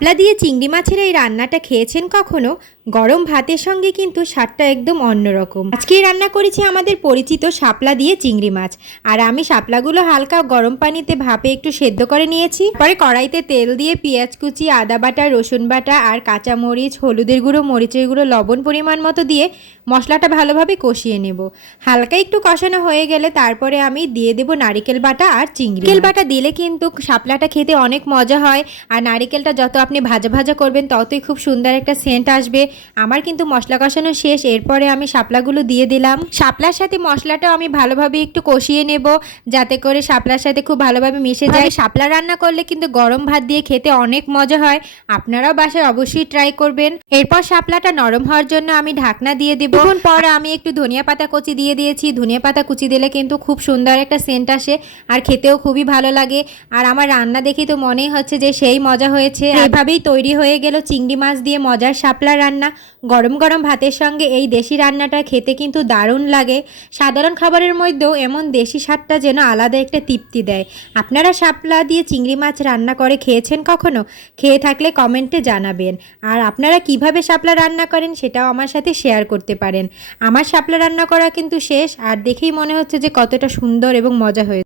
শাপলা দিয়ে চিংড়ি মাছের এই রান্নাটা খেয়েছেন কখনো? গরম ভাতের সঙ্গে কিন্তু স্বাদটা একদম অন্যরকম। আজকে রান্না করেছি আমাদের পরিচিত শাপলা দিয়ে চিংড়ি মাছ। আর আমি শাপলাগুলো হালকা গরম পানিতে ভাপে একটু সেদ্ধ করে নিয়েছি। পরে কড়াইতে তেল দিয়ে পেঁয়াজ কুচি, আদা বাটা, রসুন বাটা আর কাঁচা মরিচ, হলুদের গুঁড়ো, মরিচের গুঁড়ো, লবণ পরিমাণ মতো দিয়ে মশলাটা ভালোভাবে কষিয়ে নেব। হালকা একটু কষানো হয়ে গেলে তারপরে আমি দিয়ে দেব নারিকেল বাটা আর চিংড়ি। নারকেল বাটা দিলে কিন্তু শাপলাটা খেতে অনেক মজা হয়। আর নারিকেলটা যত আপনি ভাজা ভাজা করবেন ততই খুব সুন্দর একটা সেন্ট আসবে। আমার কিন্তু মশলা কষানো শেষ। এরপরে আমি শাপলাগুলো দিয়ে দিলাম। শাপলার সাথে মশলাটাও আমি ভালোভাবে একটু কষিয়ে নেব, যাতে করে শাপলার সাথে খুব ভালোভাবে মিশে যায়। শাপলা রান্না করলে কিন্তু গরম ভাত দিয়ে খেতে অনেক মজা হয়। আপনারাও বাসায় অবশ্যই ট্রাই করবেন। এরপর শাপলাটা নরম হওয়ার জন্য আমি ঢাকনা দিয়ে দেব। এখন পরে আমি একটু ধনিয়া পাতা কুচি দিয়ে দিয়েছি। ধনিয়া পাতা কুচি দিলে কিন্তু খুব সুন্দর একটা সেন্ট আসে আর খেতেও খুবই ভালো লাগে। আর আমার রান্না দেখি তো মনেই হচ্ছে যে সেই মজা হয়েছে। এভাবেই তৈরি হয়ে গেল চিংড়ি মাছ দিয়ে মজার শাপলা রান্না। গরম গরম ভাতের সঙ্গে এই দেশি রান্নাটা খেতে কিন্তু দারুণ লাগে। সাধারণ খাবারের মধ্যেও এমন দেশি স্বাদটা যেন আলাদা একটা তৃপ্তি দেয়। আপনারা শাপলা দিয়ে চিংড়ি মাছ রান্না করে খেয়েছেন কখনো? খেয়ে থাকলে কমেন্টে জানাবেন। আর আপনারা কিভাবে শাপলা রান্না করেন সেটাও আমার সাথে শেয়ার করতে পারেন। আমার শাপলা রান্না করা কিন্তু শেষ, আর দেখেই মনে হচ্ছে যে কতটা সুন্দর এবং মজা হয়েছে।